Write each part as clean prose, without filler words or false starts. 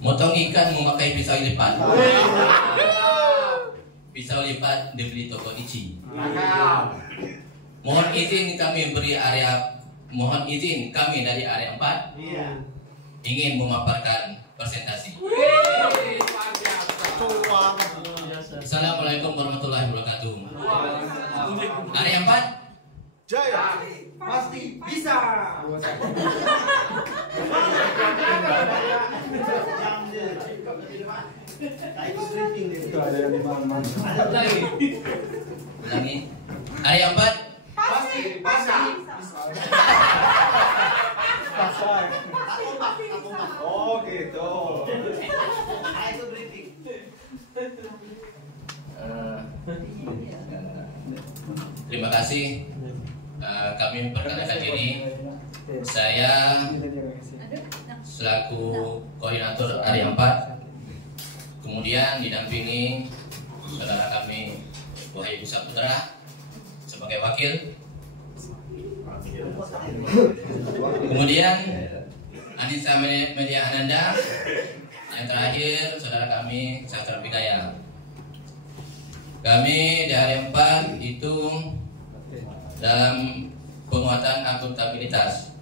Motong ikan memakai pisau lipat. Pisau lipat dibeli toko Ichi. Mohon izin kami dari area 4 ingin memaparkan presentasi. Assalamualaikum warahmatullahi wabarakatuh. Area 4 Jaya pasti bisa. Ulangi. Area 4 Pasti bisa. Oh gitu. Itu briefing. Terima kasih. Kami memperkenalkan diri. Saya selaku koordinator area 4. Kemudian didampingi saudara kami Wahyu Saputra sebagai wakil. Kemudian Anissa Media Ananda. Yang terakhir saudara kami Sastra Bidaya. Kami di area 4 itu dalam penguatan akuntabilitas.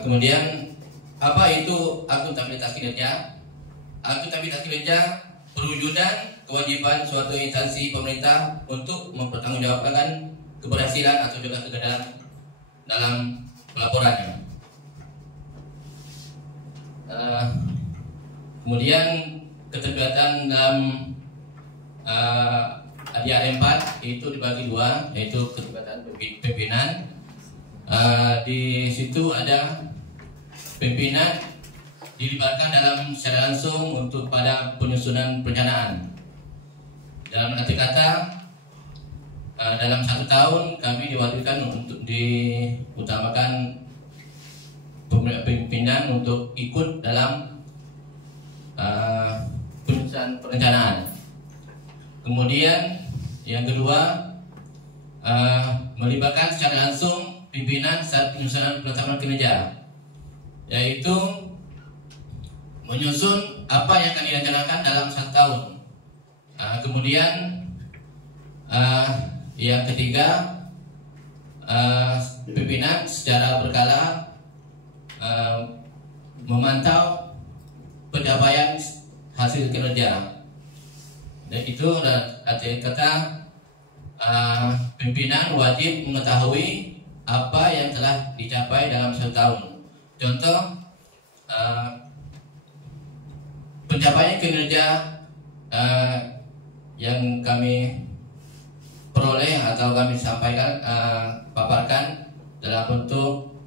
Kemudian apa itu akuntabilitas kinerja? Akuntabilitas kinerja perwujudan kewajiban suatu instansi pemerintah untuk mempertanggungjawabkan keberhasilan atau juga kegagalan dalam pelaporannya. Kemudian keterlibatan dalam di area 4 itu dibagi dua, yaitu keterlibatan pimpinan. Di situ ada pimpinan dilibatkan dalam secara langsung untuk pada penyusunan perencanaan. Dalam arti kata, dalam 1 tahun kami diwajibkan untuk diutamakan pimpinan untuk ikut dalam penyusunan perencanaan. Kemudian yang kedua, melibatkan secara langsung pimpinan saat penyusunan pelaksanaan kinerja, yaitu menyusun apa yang akan direncanakan dalam 1 tahun. Kemudian yang ketiga, pimpinan secara berkala memantau pencapaian hasil kinerja. Dan itu artinya kata pimpinan wajib mengetahui apa yang telah dicapai dalam 1 tahun. Contoh, pencapaian kinerja yang kami peroleh atau kami sampaikan, paparkan dalam bentuk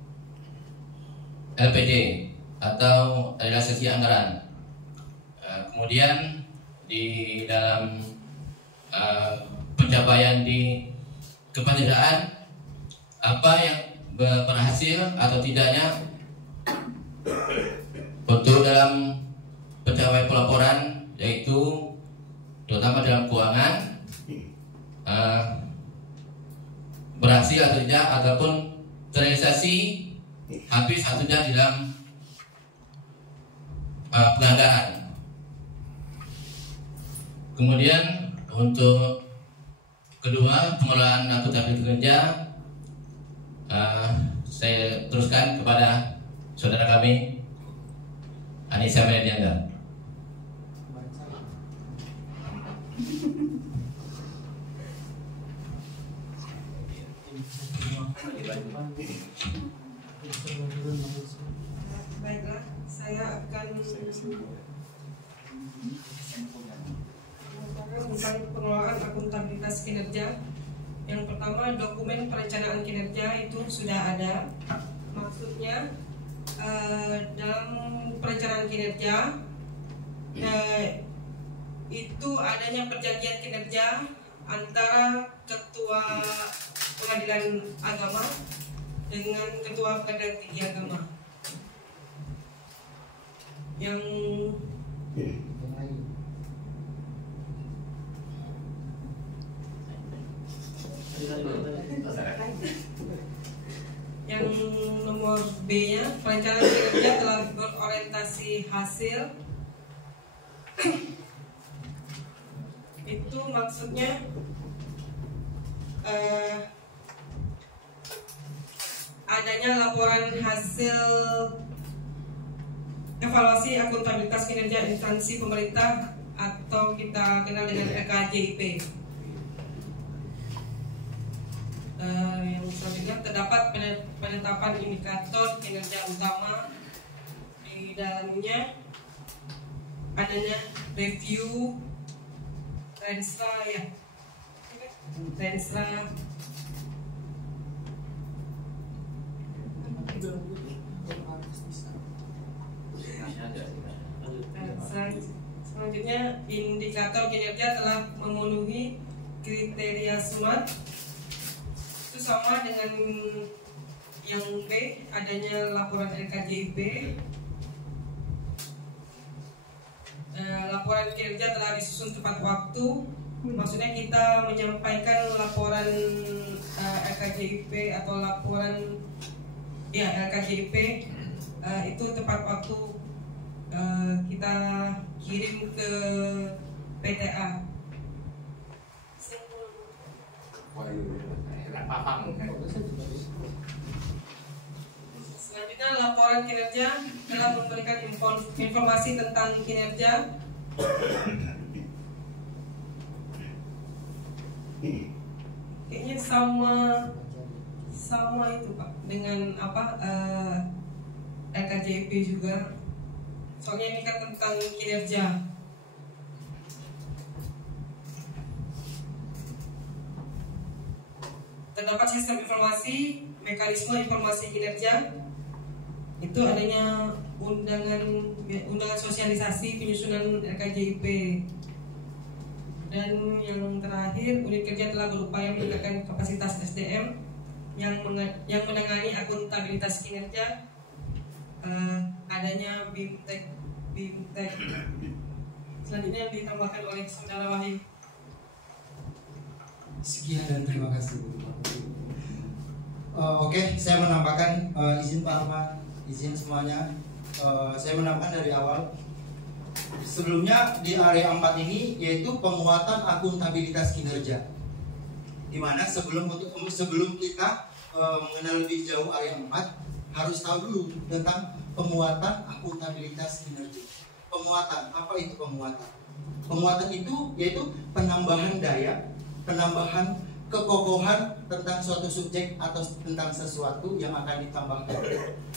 LPD atau realisasi anggaran. Kemudian di dalam pencapaian di kepanitiaan, apa yang berhasil atau tidaknya untuk dalam pencapaian pelaporan, yaitu terutama dalam keuangan, berhasil atau tidak ataupun terrealisasi habis atau tidak di dalam penganggaran. Kemudian untuk kedua, pengelolaan akuntabilitas kinerja, saya teruskan kepada saudara kami Anissa Media. Baiklah, saya akan tentang pengelolaan akuntabilitas kinerja. Yang pertama, dokumen perencanaan kinerja itu sudah ada. Maksudnya dalam perencanaan kinerja itu adanya perjanjian kinerja antara ketua pengadilan agama dengan ketua pengadilan tinggi agama yang B-nya, perencanaan kinerja telah berorientasi hasil. Itu maksudnya adanya laporan hasil evaluasi akuntabilitas kinerja instansi pemerintah atau kita kenal dengan LKJIP. Yang selanjutnya terdapat penetapan indikator kinerja utama. Di dalamnya adanya review, renstra ya, renstra, selanjutnya indikator kinerja telah memenuhi kriteria SMART. Itu sama dengan yang B, adanya laporan LKJIP. Laporan kinerja telah disusun tepat waktu. Maksudnya kita menyampaikan laporan LKJIP atau laporan LKJIP itu tepat waktu kita kirim ke PTA. Selanjutnya laporan kinerja telah memberikan informasi tentang kinerja. Kayaknya sama itu Pak dengan LKJP juga. Soalnya ini kan tentang kinerja. Terdapat sistem informasi, mekanisme informasi kinerja. Itu adanya undangan sosialisasi penyusunan LKJP. Dan yang terakhir, unit kerja telah berupaya meningkatkan kapasitas SDM yang menangani akuntabilitas kinerja. Adanya BIMTEK. Selanjutnya yang ditambahkan oleh Saudara Wahyu. Sekian dan terima kasih. Oke, saya menambahkan, izin Pak Arman, izin semuanya. Saya menambahkan dari awal. Sebelumnya di area 4 ini yaitu penguatan akuntabilitas kinerja. Dimana sebelum kita mengenal lebih jauh area 4, harus tahu dulu tentang penguatan akuntabilitas kinerja. Penguatan, apa itu penguatan? Penguatan itu yaitu penambahan daya, penambahan kekokohan tentang suatu subjek atau tentang sesuatu yang akan ditambahkan.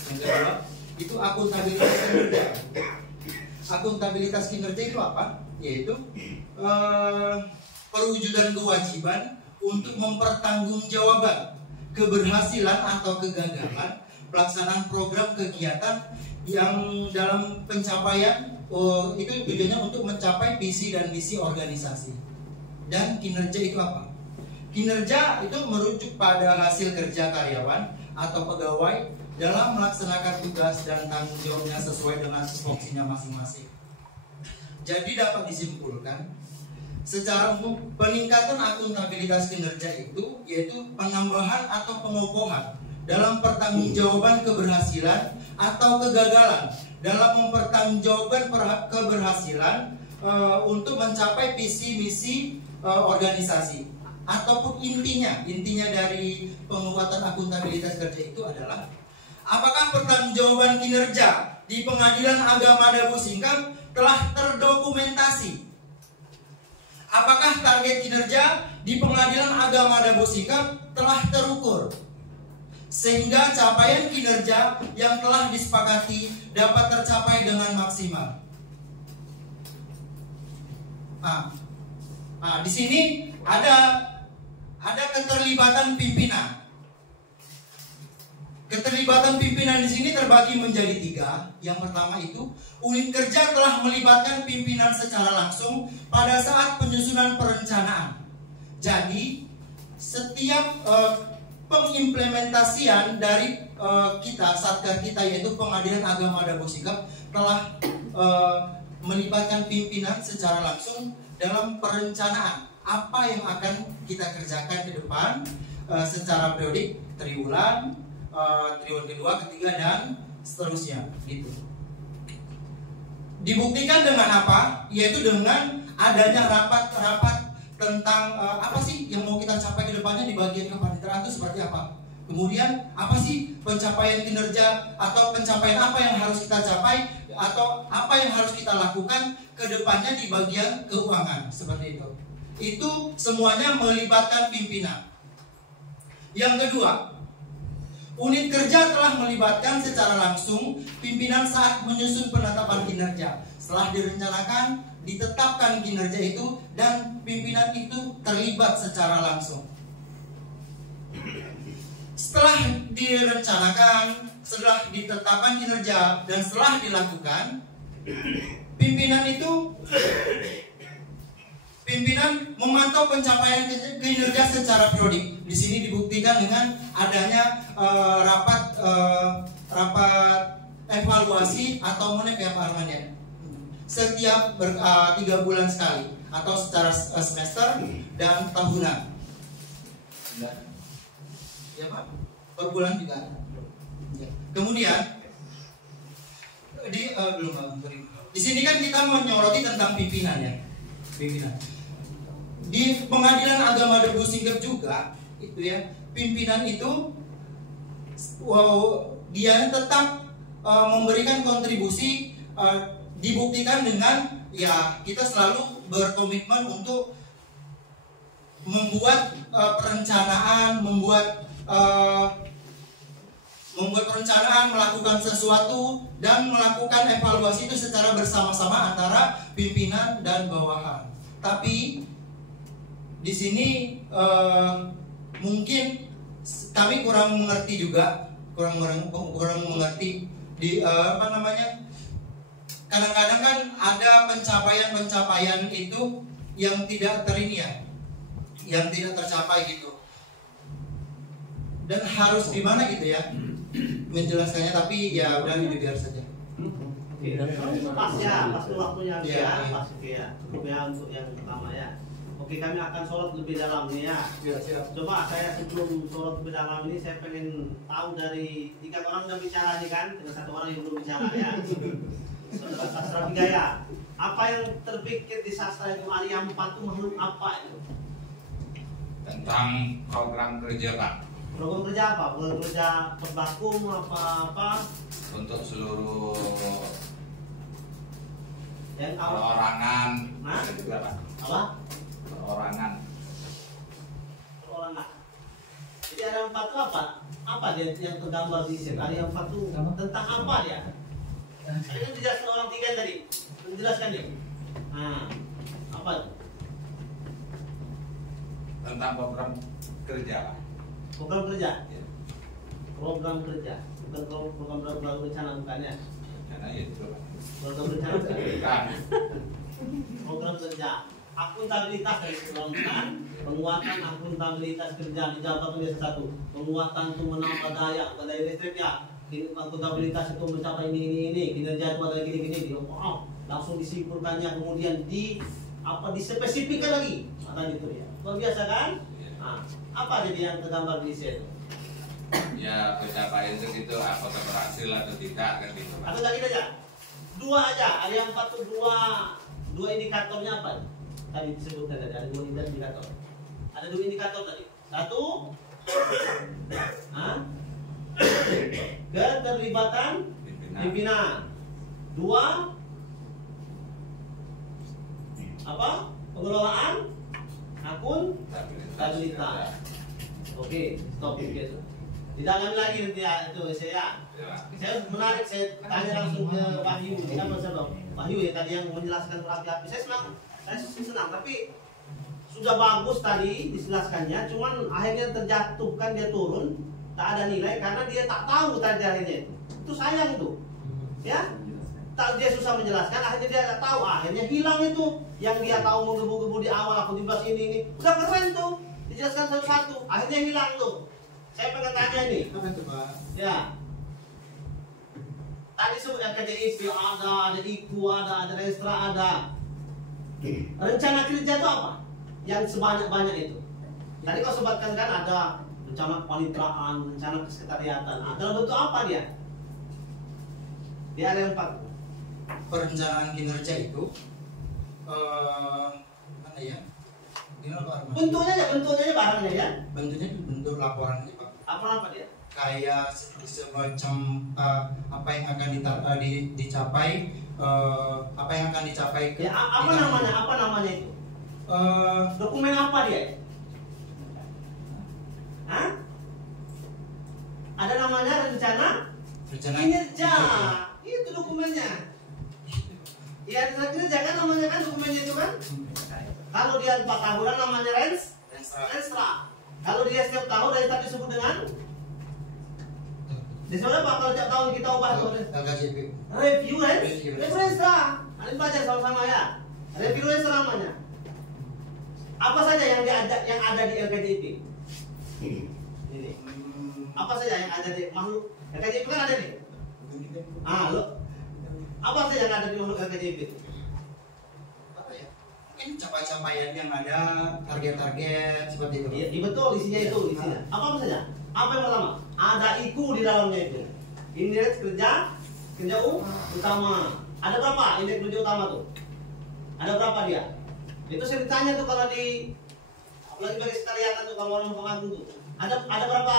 Yang kedua, itu akuntabilitas kinerja. Akuntabilitas kinerja itu apa? Yaitu perwujudan kewajiban untuk mempertanggungjawabkan keberhasilan atau kegagalan pelaksanaan program kegiatan yang dalam pencapaian itu tujuannya untuk mencapai visi dan misi organisasi. Dan kinerja itu apa? Kinerja itu merujuk pada hasil kerja karyawan atau pegawai dalam melaksanakan tugas dan tanggung jawabnya sesuai dengan fungsinya masing-masing. Jadi dapat disimpulkan, secara umum peningkatan akuntabilitas kinerja itu yaitu penambahan atau pengokohan dalam pertanggungjawaban keberhasilan atau kegagalan dalam mempertanggungjawabkan keberhasilan untuk mencapai visi misi organisasi. Ataupun intinya dari penguatan akuntabilitas kerja itu adalah apakah pertanggungjawaban kinerja di Pengadilan Agama Dabu Singkap telah terdokumentasi? Apakah target kinerja di Pengadilan Agama Dabu Singkap telah terukur? Sehingga capaian kinerja yang telah disepakati dapat tercapai dengan maksimal. Di sini ada keterlibatan pimpinan. Keterlibatan pimpinan di sini terbagi menjadi 3. Yang pertama itu, unit kerja telah melibatkan pimpinan secara langsung pada saat penyusunan perencanaan. Jadi, setiap pengimplementasian dari satker kita yaitu Pengadilan Agama Dabu Singkap telah melibatkan pimpinan secara langsung dalam perencanaan apa yang akan kita kerjakan ke depan secara periodik, triwulan, triwulan kedua, ketiga, dan seterusnya gitu. Dibuktikan dengan apa? Yaitu dengan adanya rapat-rapat tentang apa sih yang mau kita capai ke depannya di bagian kepaniteraan itu seperti apa. Kemudian apa sih pencapaian kinerja atau pencapaian apa yang harus kita capai atau apa yang harus kita lakukan ke depannya di bagian keuangan seperti itu. Itu semuanya melibatkan pimpinan. Yang kedua, unit kerja telah melibatkan secara langsung pimpinan saat menyusun penetapan kinerja. Setelah direncanakan, ditetapkan kinerja itu dan pimpinan itu terlibat secara langsung. Setelah direncanakan, setelah ditetapkan kinerja dan setelah dilakukan, pimpinan memantau pencapaian kinerja secara periodik. Di sini dibuktikan dengan adanya rapat evaluasi atau menep ya Pak Arman ya. Setiap 3 bulan sekali atau secara semester dan tahunan. Ya Pak, per bulan juga ada. Ya. Kemudian di sini kan kita menyoroti tentang pimpinan ya. Pimpinan. Di Pengadilan Agama Debu Singkep juga itu ya, pimpinan itu dia tetap memberikan kontribusi, dibuktikan dengan ya kita selalu berkomitmen untuk membuat perencanaan, membuat perencanaan, melakukan sesuatu dan melakukan evaluasi itu secara bersama-sama antara pimpinan dan bawahan. Tapi di sini mungkin kami kurang mengerti juga, kurang mengerti di kadang-kadang kan ada pencapaian itu yang tidak yang tidak tercapai gitu. Dan harus gimana gitu ya menjelaskannya, tapi ya udah biar saja. Pas waktunya ya, pas ya. Cukup ya untuk yang pertama ya. Oke, kami akan sorot lebih dalam nih ya. Coba saya sebelum sorot lebih dalam ini saya pengen tahu dari 3 orang udah bicara nih kan, dengan 1 orang yang belum bicara ya. Saudara sastra Bigaya, apa yang terpikir di sastra itu Arya 4 itu makhluk apa itu? Tentang program kerja Pak. Program kerja apa? Program kerja perbakum apa? Untuk seluruh yang perorangan. Nah? Juga Pak. Apa? Perorangan. Jadi Arya 4 itu apa? Apa dia yang tergambar di sini? Arya 4 itu tentang apa dia? Tadi kan dijelaskan orang 3 tadi. Menjelaskan dia. Nah, apa itu? Tentang program kerja Pak. Program kerja. Ya. Program kerja. Bukan program rencana bukannya. Karena itu Pak. Program rencana bukan. Program kerja. Akuntabilitas dari keseluruhan, penguatan akuntabilitas kerja di jabatan biasa 1. Penguatan untuk menambah daya listrik ya. Akuntabilitas itu mencapai ini, kinerja itu ada gini. Wow, langsung disimpulkannya kemudian dispesifikkan lagi. Maka gitu ya. Luar biasa kan? Nah, apa jadi yang tergambar di sini? Ya pencapaian itu gitu, apakah berhasil atau tidak kan gitu Pak. Atau lagi aja. 2 aja, ada yang 4 tuh 2 indikatornya apa? Tadi disebutkan tadi ada 2 indikator. Ada 2 indikator tadi. 1 keterlibatan pimpinan. 2 pengelolaan akuntabilitas. Oke, stop gitu. Tidak lagi nanti itu saya menarik, saya tanya langsung ke Wahyu. Kita bersama Wahyu ya tadi yang menjelaskan berapi-api. Saya senang, tapi sudah bagus tadi dijelaskannya. Cuman akhirnya terjatuhkan, dia turun, tak ada nilai karena dia tak tahu tadi akhirnya itu. Itu sayang itu, ya. Dia susah menjelaskan, akhirnya dia tak tahu, akhirnya hilang itu. Yang dia tahu menggebu-gebu di awal, aku dibahas ini, udah keren tuh, dijelaskan satu-satu, akhirnya hilang tuh. Saya pengen tanya nih, ya. Tadi sebutkan KJIP ada IKU ada Restra ada. Rencana kerja itu apa? Yang sebanyak-banyak itu. Tadi kau sebutkan kan ada rencana kepanitraan, rencana kesekretariatan. Dalam bentuk apa dia? Di area 4. Perencanaan kinerja itu mana ya? Bentuknya aja barangnya ya. Bentuknya bentuk laporan aja Pak. Apa dia? Kayak semacam apa yang akan dicapai, apa yang akan dicapai Ya, apa namanya itu? Dokumen apa dia? Hah? Ada namanya rencana kinerja. Itu dokumennya. Ya, rencana kinerja kan namanya kan dokumennya itu kan? Kalau dia 4 tahunan namanya renstra. Kalau dia setiap tahun dari tadi disebut dengan disebut apa kalau setiap tahun kita ubah itu? LKJP. Review renstra. Kalian baca sama-sama ya. Review renstra namanya. Apa saja yang ada di LKJP? Ini. Apa saja yang ada di makhluk LKJP kan ada nih. Lo. Apa saja yang ada di makhluk LKJP? Apa ya? Mungkin capaian yang ada, target-target seperti itu. Iya, betul isinya itu isinya. Apa saja? Apa yang pertama? Ada IKU di dalamnya itu. Indeks kerja utama. Ada berapa indeks kerja utama tuh? Ada berapa dia? Itu saya ditanya tuh kalau di apalagi bagi sekalian tuh kalau orang Mahkamah Agung tuh. Ada berapa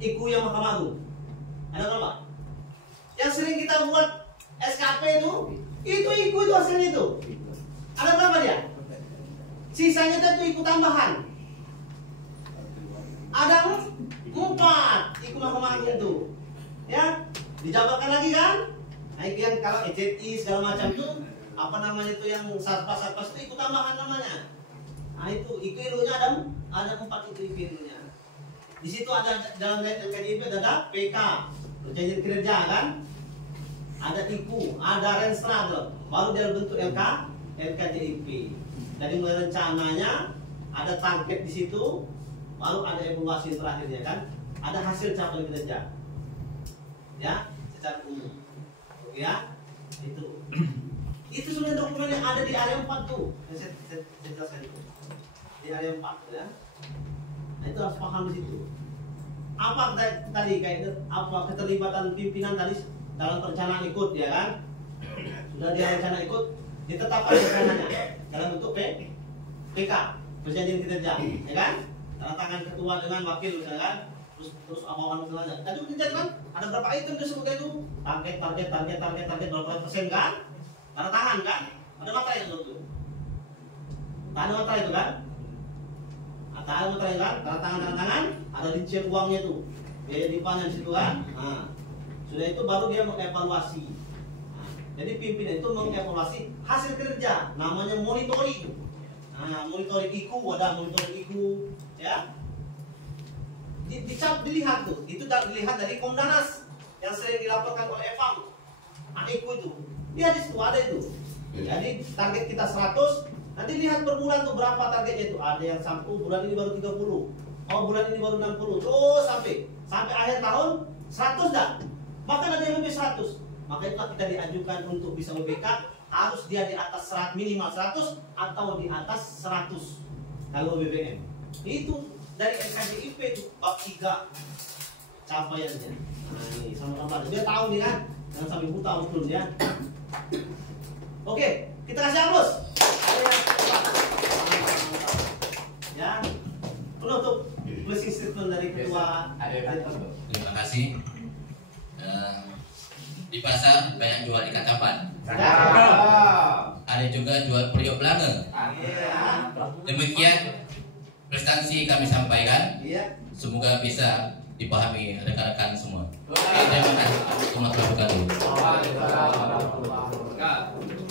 IKU yang Mahkamah Agung? Ada berapa? Yang sering kita buat SKP itu IKU itu hasilnya itu. Ada berapa dia? Sisanya itu IKU tambahan. Ada 4 IKU Mahkamah Agung itu. Ya, dijabarkan lagi kan? Nah, itu yang kalau ECI segala macam itu apa namanya itu yang satpas itu IKU tambahan namanya. Nah, itu IKU ilunya ada 4 IKU ilunya. Di situ ada dalam LKJP ada PK, perjanjian kinerja kan? Ada IKU, ada renstra tuh. Baru dia bentuk LKJP. Jadi mulai rencananya ada target di situ, baru ada evaluasi terakhirnya kan? Ada hasil capaian kinerja. Ya, secara umum. Oke ya? Itu sebenarnya dokumen yang ada di area 4 tuh. Saya jelaskan itu. Di area 4 ya. Nah, itu harus paham di situ. Apa tadi kayak apa keterlibatan pimpinan tadi dalam perencanaan ikut ya kan? Sudah dia rencana ikut, ditetapkan rencananya dalam bentuk PK, perjanjian kinerja, ya kan? Tanda tangan ketua dengan wakil misalnya kan? Terus amalan misalnya. Tadi udah kan? Ada berapa item disebutnya itu? Target berapa persen kan? Tanda tangan kan? Ada materai itu. Ada materai itu kan? Ada materai kan? Tanda tangan, ada rincian uangnya tuh. Biaya dipanen situ kan? Nah, sudah itu baru dia mengevaluasi. Nah, jadi pimpinan itu mengevaluasi hasil kerja, namanya monitoring. Nah, monitoring IKU, ada monitoring IKU, ya. Dilihat tuh, itu dilihat dari Komdanas yang sering dilaporkan oleh EVAM. Nah, IKU itu, dia di situ ada itu. Jadi target kita 100, nanti lihat per bulan tuh berapa targetnya itu. Ada yang sampai bulan ini baru 30, bulan ini baru 60, terus sampai akhir tahun 100 dah. Bahkan ada yang lebih 100. Maka itulah kita diajukan untuk bisa UBK harus dia di atas minimal 100 atau di atas 100 kalau BBM. Itu dari LKJP itu bab 3 capaiannya. Nah, ini sama-sama dia tahu nih kan, jangan sampai buta betul ya. Oke, kita kasih aplaus. Ya, penutup closing statement dari ketua. Terima kasih. Di pasar banyak jual ikan kapan. Ada juga jual periuk belanga. Demikian prestasi kami sampaikan. Semoga bisa dipahami rekan-rekan semua. Terima kasih. Terima kasih.